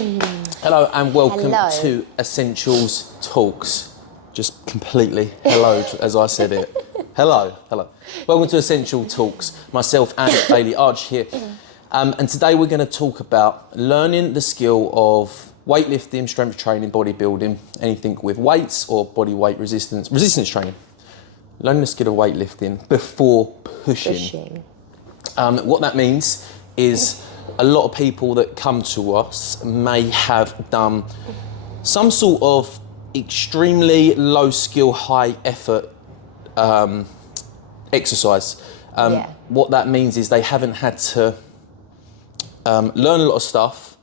Hello and welcome Hello. to Essentials Talks. Just completely hello as I said it. Hello. Welcome to Essential Talks. Myself and Bayley Arch here. And today we're going to talk about learning the skill of weightlifting, strength training, bodybuilding, anything with weights or body weight resistance training. Learning the skill of weightlifting before pushing. What that means is a lot of people that come to us may have done some sort of extremely low skill, high effort exercise. What that means is they haven't had to learn a lot of stuff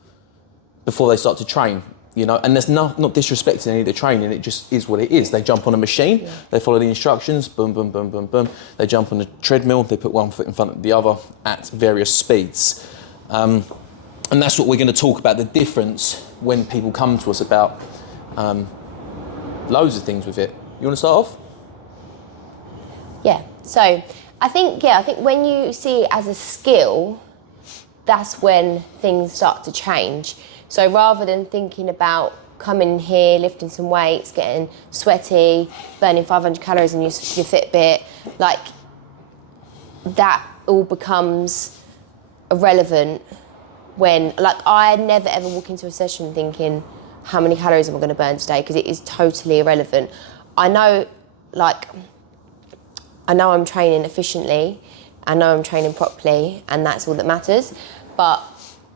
before they start to train, you know, and there's not disrespecting any of the training, it just is what it is. They jump on a machine, they follow the instructions, boom, boom, boom, boom, boom. They jump on the treadmill, they put one foot in front of the other at various speeds. And that's what we're going to talk about, the difference when people come to us about loads of things with it. You want to start off? Yeah, so I think when you see it as a skill, that's when things start to change. So rather than thinking about coming here, lifting some weights, getting sweaty, burning 500 calories in your Fitbit, like that all becomes irrelevant when, like, I never ever walk into a session thinking, how many calories am I going to burn today? Because it is totally irrelevant. I know I'm training efficiently, I know I'm training properly, and that's all that matters. But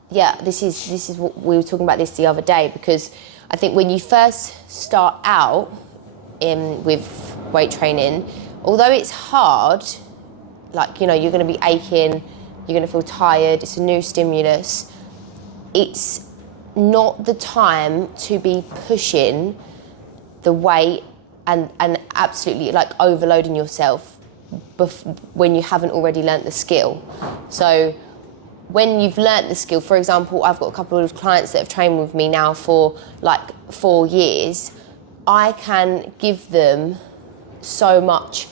yeah, this is what we were talking about this the other day, because I think when you first start out with weight training, although it's hard, like, you know, you're going to be aching, you're going to feel tired, it's a new stimulus, it's not the time to be pushing the weight and absolutely like overloading yourself when you haven't already learnt the skill. So when you've learnt the skill, for example, I've got a couple of clients that have trained with me now for like 4 years, I can give them so much,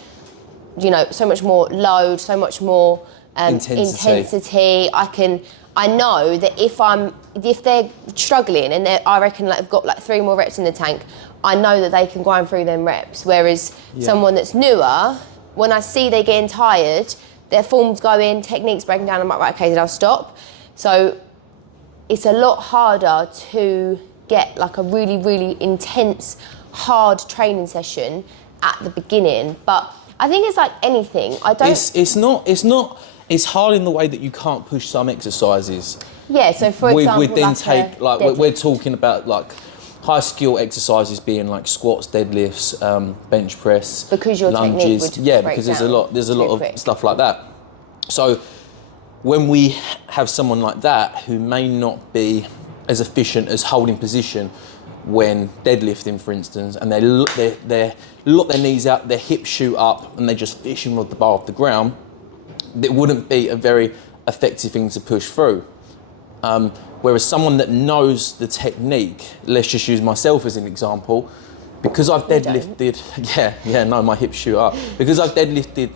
you know, so much more load, so much more intensity. I know that if they're struggling and I reckon like they've got like 3 more reps in the tank, I know that they can grind through them reps. Whereas someone that's newer, when I see they're getting tired, their form's going, technique's breaking down, I'm like, right, okay, then I'll stop. So it's a lot harder to get like a really, really intense, hard training session at the beginning. But I think it's like anything. It's hard in the way that you can't push some exercises. Yeah, so for example, we're talking about like high skill exercises being like squats, deadlifts, bench press, because your lunges. Technique would because there's a lot of stuff like that. So when we have someone like that who may not be as efficient as holding position when deadlifting, for instance, and they lock their knees out, their hips shoot up, and they just fishing rod the bar off the ground, it wouldn't be a very effective thing to push through. Whereas someone that knows the technique, let's just use myself as an example, because I've deadlifted, my hips shoot up. Because I've deadlifted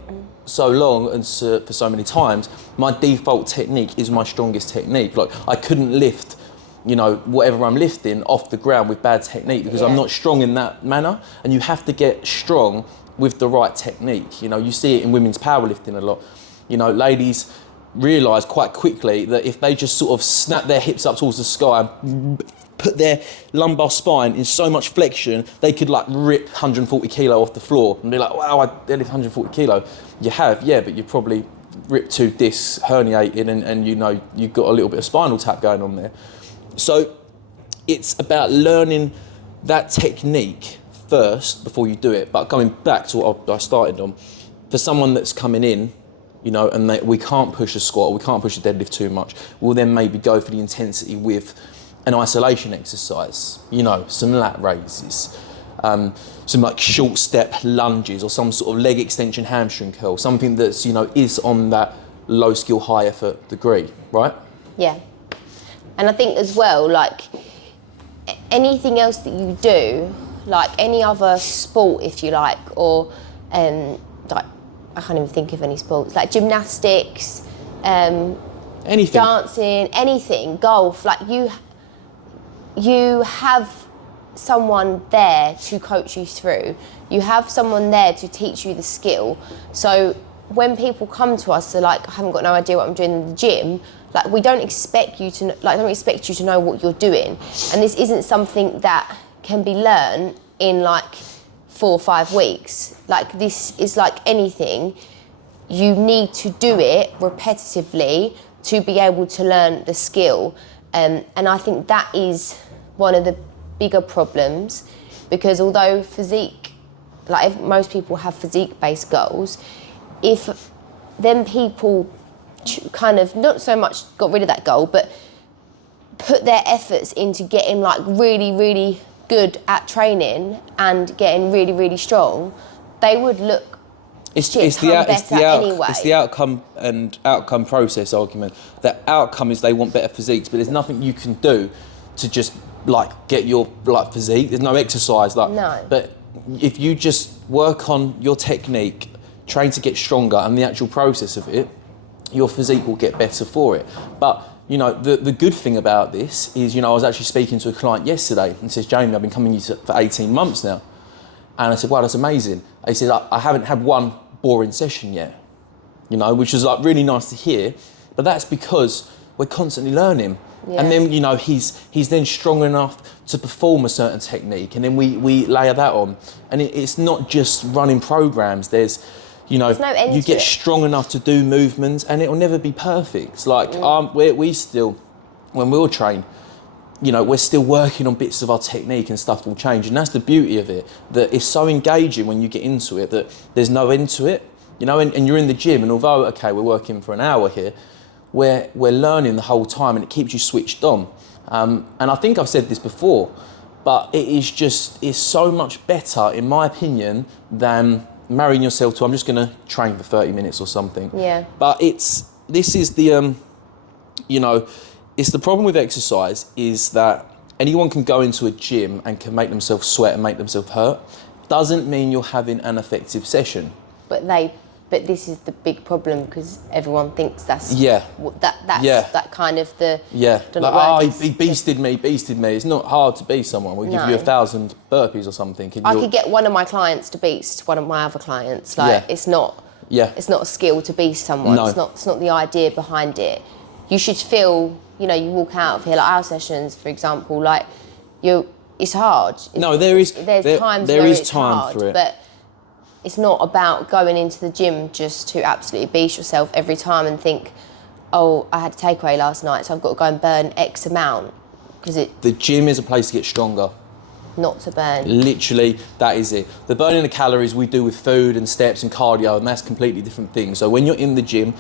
so long and for so many times, my default technique is my strongest technique. Like, I couldn't lift, you know, whatever I'm lifting off the ground with bad technique because I'm not strong in that manner. And you have to get strong with the right technique. You know, you see it in women's powerlifting a lot. You know, ladies realise quite quickly that if they just sort of snap their hips up towards the sky and put their lumbar spine in so much flexion, they could like rip 140 kilo off the floor and be like, wow, I deadlift 140 kilo. You have, but you probably ripped 2 discs, herniated, and you know, you've got a little bit of spinal tap going on there. So it's about learning that technique first before you do it. But going back to what I started on, for someone that's coming in, you know, and we can't push a squat, or we can't push a deadlift too much, we'll then maybe go for the intensity with an isolation exercise, you know, some lat raises, some like short step lunges, or some sort of leg extension hamstring curl, something that's, you know, is on that low skill, high effort degree, right? Yeah. And I think as well, like anything else that you do, like any other sport, if you like, or like, I can't even think of any sports, like gymnastics, anything, dancing, anything, golf, like you have someone there to coach you through. You have someone there to teach you the skill. So when people come to us, they're like, I haven't got no idea what I'm doing in the gym. Like, we don't expect you to, don't expect you to know what you're doing. And this isn't something that can be learned in like 4 or 5 weeks. Like, this is like anything. You need to do it repetitively to be able to learn the skill. And I think that is one of the bigger problems, because although physique, like if most people have physique-based goals, if then people kind of not so much got rid of that goal, but put their efforts into getting like really, really good at training and getting really, really strong, they would look It's the outcome and outcome process argument. The outcome is they want better physiques, but there's nothing you can do to just like get your like physique. There's no exercise like. No. But if you just work on your technique, train to get stronger, and the actual process of it, your physique will get better for it. But you know, the good thing about this is, you know, I was actually speaking to a client yesterday and says, Jamie, I've been coming to you for 18 months now. And I said, wow, that's amazing. He said, I haven't had one boring session yet, you know, which was like really nice to hear. But that's because we're constantly learning. Yeah. And then, you know, he's then strong enough to perform a certain technique, and then we layer that on. And it's not just running programs. There's, you know, you get strong enough to do movements, and it'll never be perfect. Like we still, when we'll train, you know, we're still working on bits of our technique, and stuff will change. And that's the beauty of it, that it's so engaging when you get into it that there's no end to it, you know, and you're in the gym, and although, okay, we're working for an hour here, we're learning the whole time, and it keeps you switched on. And I think I've said this before, but it's so much better, in my opinion, than marrying yourself to, I'm just going to train for 30 minutes or something. Yeah. But this is the, you know, it's the problem with exercise is that anyone can go into a gym and can make themselves sweat and make themselves hurt. Doesn't mean you're having an effective session. But this is the big problem, because everyone thinks that's that kind of the he beasted me. It's not hard to beast someone. We'll give you 1,000 burpees or something. I could get one of my clients to beast one of my other clients. Like it's not a skill to beast someone. No. It's not the idea behind it. You should feel, you know, you walk out of here, like our sessions, for example, like it's hard. There's times where it's hard, for it. But it's not about going into the gym just to absolutely beast yourself every time and think, oh, I had a takeaway last night, so I've got to go and burn X amount. The gym is a place to get stronger. Not to burn. Literally, that is it. The burning of calories we do with food and steps and cardio, and that's completely different things. So when you're in the gym,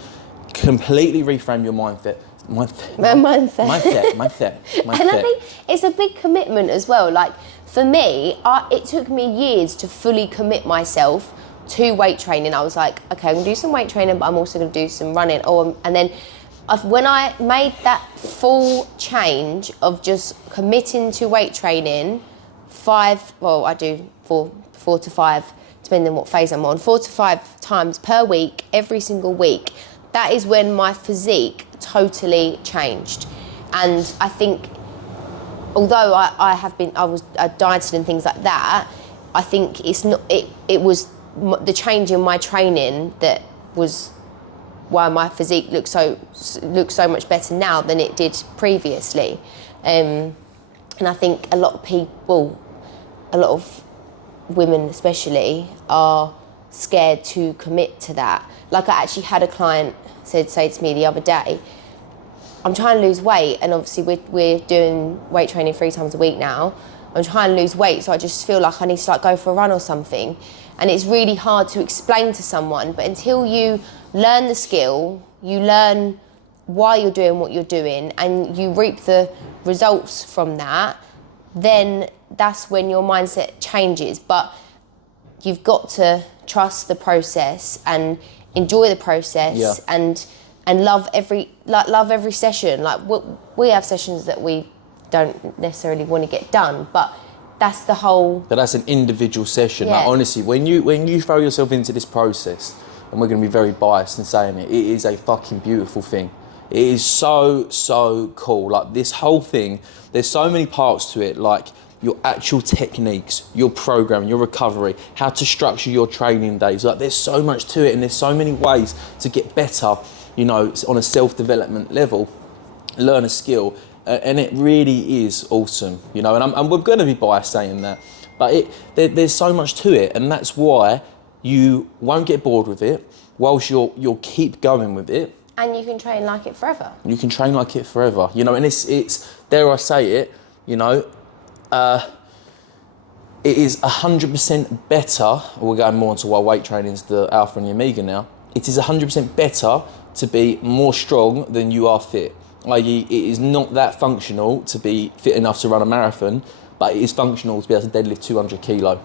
completely reframe your mindset. Mindset. And I think it's a big commitment as well. Like, for me, it took me years to fully commit myself to weight training. I was like, okay, I'm gonna do some weight training, but I'm also gonna do some running. And then when I made that full change of just committing to weight training, I do four to five, depending on what phase I'm on, 4 to 5 times per week, every single week. That is when my physique totally changed. And I think, although I dieted and things like that, I think it was the change in my training that was why my physique looks so much better now than it did previously. And I think a lot of women especially are scared to commit to that. Like, I actually had a client say to me the other day, I'm trying to lose weight, and obviously we're doing weight training 3 times a week now. I'm trying to lose weight, so I just feel like I need to like go for a run or something. And it's really hard to explain to someone, but until you learn the skill, you learn why you're doing what you're doing, and you reap the results from that, then that's when your mindset changes. But you've got to trust the process and enjoy the process, and love every session. Like, we have sessions that we don't necessarily want to get done, but that's the whole. But that's an individual session. Yeah. Like, honestly, when you throw yourself into this process, and we're going to be very biased in saying it is a fucking beautiful thing. It is so cool. Like this whole thing, there's so many parts to it, like your actual techniques, your programming, your recovery, how to structure your training days. Like there's so much to it, and there's so many ways to get better, you know, on a self-development level, learn a skill, and it really is awesome, you know, and we're going to be biased saying that, but there's so much to it, and that's why you won't get bored with it, whilst you'll keep going with it. And you can train like it forever. You can train like it forever, you know, and it's dare I say it, you know, it is 100% better. We're going more into why weight training is the alpha and the omega now. It is 100% better to be more strong than you are fit. i.e. it is not that functional to be fit enough to run a marathon, but it is functional to be able to deadlift 200 kilo.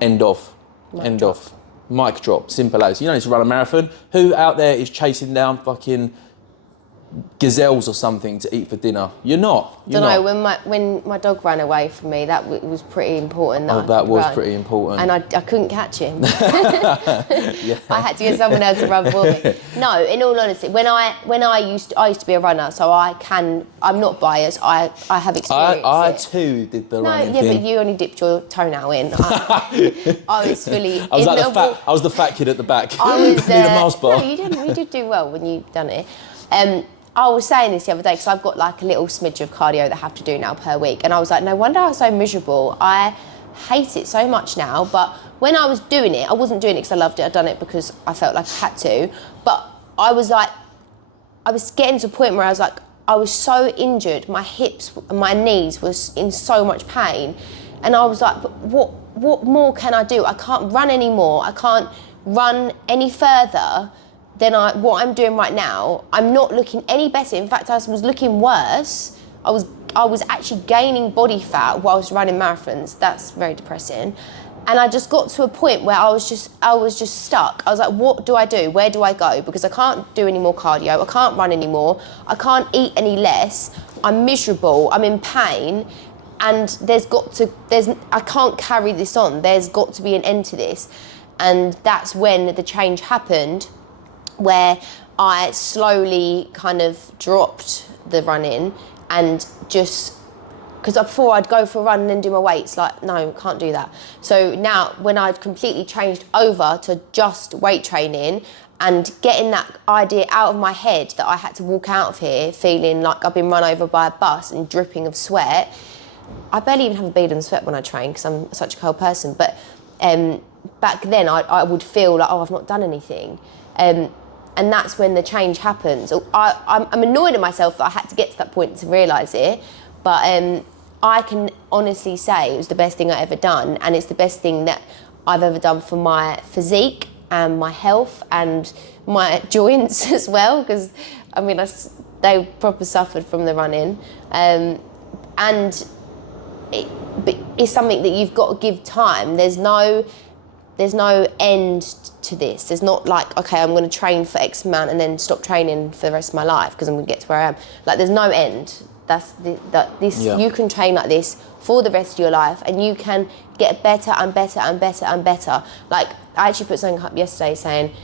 End of. End of. Mic drop. Simple as. You don't need to run a marathon. Who out there is chasing down fucking gazelles or something to eat for dinner? You're not. I don't know, when my dog ran away from me, that was pretty important. That was pretty important. And I couldn't catch him. Yeah. I had to get someone else to run for me. No, in all honesty, when I used to be a runner, so I'm not biased, I have experienced I too did the running thing. But you only dipped your toenail in. I was fully... I was the fat kid at the back. I was... Need a Mars bar. No, you did do well when you done it. I was saying this the other day because I've got like a little smidge of cardio that I have to do now per week, and I was like, no wonder I was so miserable. I hate it so much now, but when I was doing it, I wasn't doing it because I loved it. I'd done it because I felt like I had to, but I was getting to a point where I was like, I was so injured, my hips and my knees was in so much pain, and I was like, but what more can I do? I can't run anymore. I can't run any further than what I'm doing right now. I'm not looking any better. In fact, I was looking worse. I was actually gaining body fat whilst running marathons. That's very depressing. And I just got to a point where I was just stuck. I was like, what do I do? Where do I go? Because I can't do any more cardio. I can't run anymore. I can't eat any less. I'm miserable. I'm in pain. And I can't carry this on. There's got to be an end to this. And that's when the change happened, where I slowly kind of dropped the running and just, because before I'd go for a run and then do my weights, like, no, can't do that. So now when I'd completely changed over to just weight training and getting that idea out of my head that I had to walk out of here feeling like I've been run over by a bus and dripping of sweat. I barely even have a bead on sweat when I train because I'm such a cold person, but back then I would feel like, oh, I've not done anything. And that's when the change happens. I'm annoyed at myself that I had to get to that point to realise it, but I can honestly say it was the best thing I've ever done, and it's the best thing that I've ever done for my physique and my health and my joints as well, because I mean, they proper suffered from the running. And it's something that you've got to give time. There's no end to this. There's not like, okay, I'm going to train for X amount and then stop training for the rest of my life because I'm going to get to where I am. Like, there's no end. You can train like this for the rest of your life, and you can get better and better and better and better. Like, I actually put something up yesterday saying,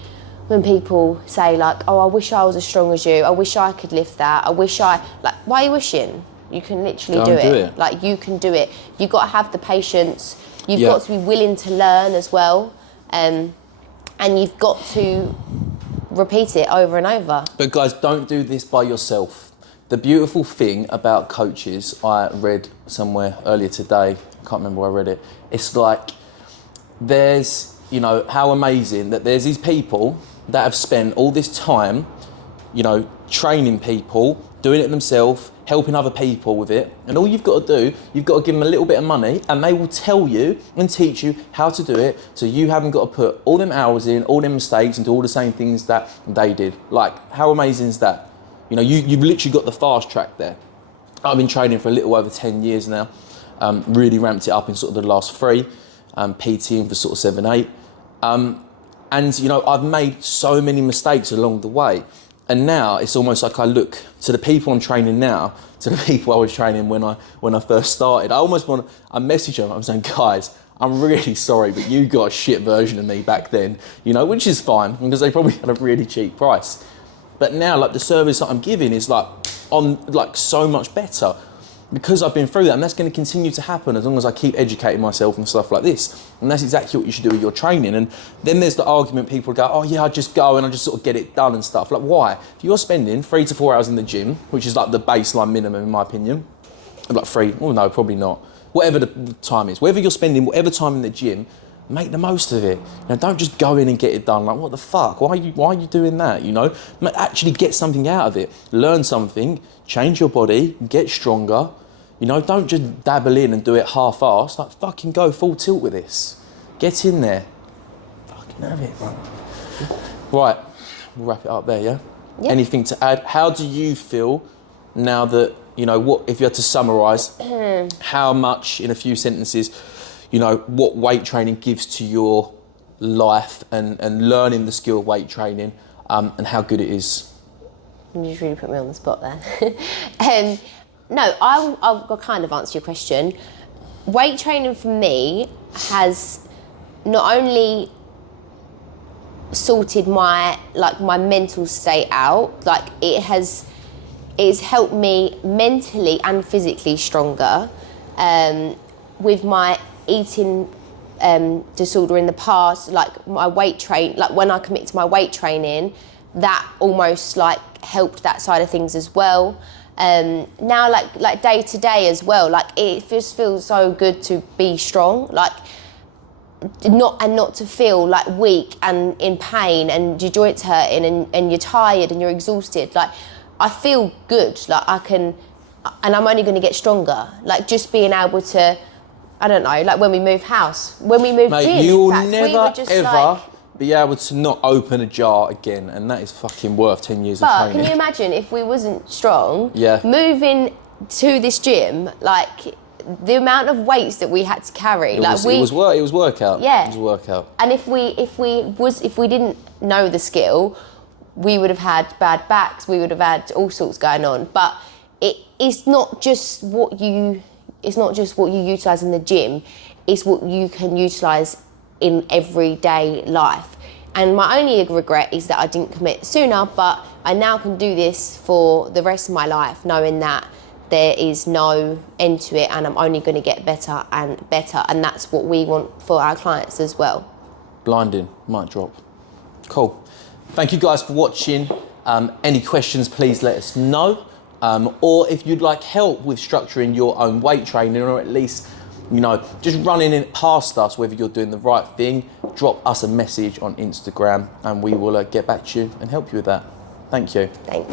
when people say like, oh, I wish I was as strong as you, I wish I could lift that, like, why are you wishing? You can literally do it. Like, you can do it. You've got to have the patience. You've got to be willing to learn as well. And you've got to repeat it over and over. But guys, don't do this by yourself. The beautiful thing about coaches, I read somewhere earlier today, I can't remember where I read it, it's like, there's, you know, how amazing that there's these people that have spent all this time, you know, training people, doing it themselves, helping other people with it, and all you've got to do, you've got to give them a little bit of money, and they will tell you and teach you how to do it, so you haven't got to put all them hours in, all them mistakes, and do all the same things that they did. Like, how amazing is that? You know, you've literally got the fast track there. I've been training for a little over 10 years now, really ramped it up in sort of the last 3, PTing for sort of 7, 8, and you know, I've made so many mistakes along the way. And now it's almost like I look to the people I'm training now, to the people I was training when I first started. I message them, I'm saying, guys, I'm really sorry, but you got a shit version of me back then, you know, which is fine because they probably had a really cheap price. But now, like, the service that I'm giving is like so much better because I've been through that, and that's going to continue to happen as long as I keep educating myself and stuff like this. And that's exactly what you should do with your training. And then there's the argument, people go, oh yeah, I just go and I just sort of get it done and stuff. Like, why? If you're spending 3 to 4 hours in the gym, which is like the baseline minimum in my opinion, like 3, oh no, probably not. Whatever the time is, whether you're spending whatever time in the gym, make the most of it. Now, don't just go in and get it done. Like, what the fuck? Why are you doing that? You know, actually get something out of it. Learn something, change your body, get stronger. You know, don't just dabble in and do it half-assed. Like, fucking go full tilt with this. Get in there. Fucking have it, bro. Right, we'll wrap it up there, yeah? Anything to add? How do you feel now that, you know, what if you had to summarise how much, in a few sentences, you know, what weight training gives to your life and learning the skill of weight training and how good it is? You just really put me on the spot there. No, I'll kind of answer your question. Weight training for me has not only sorted my mental state out, like it's helped me mentally and physically stronger. With my eating disorder in the past, like my when I commit to my weight training, that almost like helped that side of things as well. Now like day to day as well, like it just feels so good to be strong, like not to feel like weak and in pain and your joints hurting and you're tired and you're exhausted. Like I feel good, like I can, and I'm only going to get stronger. Like just being able to, I don't know, like when we moved house, when we moved Mate, gym, you will in fact, never we were just ever like, be able to not open a jar again, and that is fucking worth 10 years of but training. can you imagine if we wasn't strong? Yeah. Moving to this gym, like the amount of weights that we had to carry, It was workout. Yeah. It was workout. And if we didn't know the skill, we would have had bad backs. We would have had all sorts going on. But it's not just what you utilise in the gym. It's what you can utilise in everyday life. And my only regret is that I didn't commit sooner, but I now can do this for the rest of my life, knowing that there is no end to it and I'm only going to get better and better. And that's what we want for our clients as well. Blinding, mic drop. Cool. Thank you guys for watching. Any questions, please let us know. Or if you'd like help with structuring your own weight training, or at least, you know, just running it past us, whether you're doing the right thing, drop us a message on Instagram and we will get back to you and help you with that. Thank you. Thank you.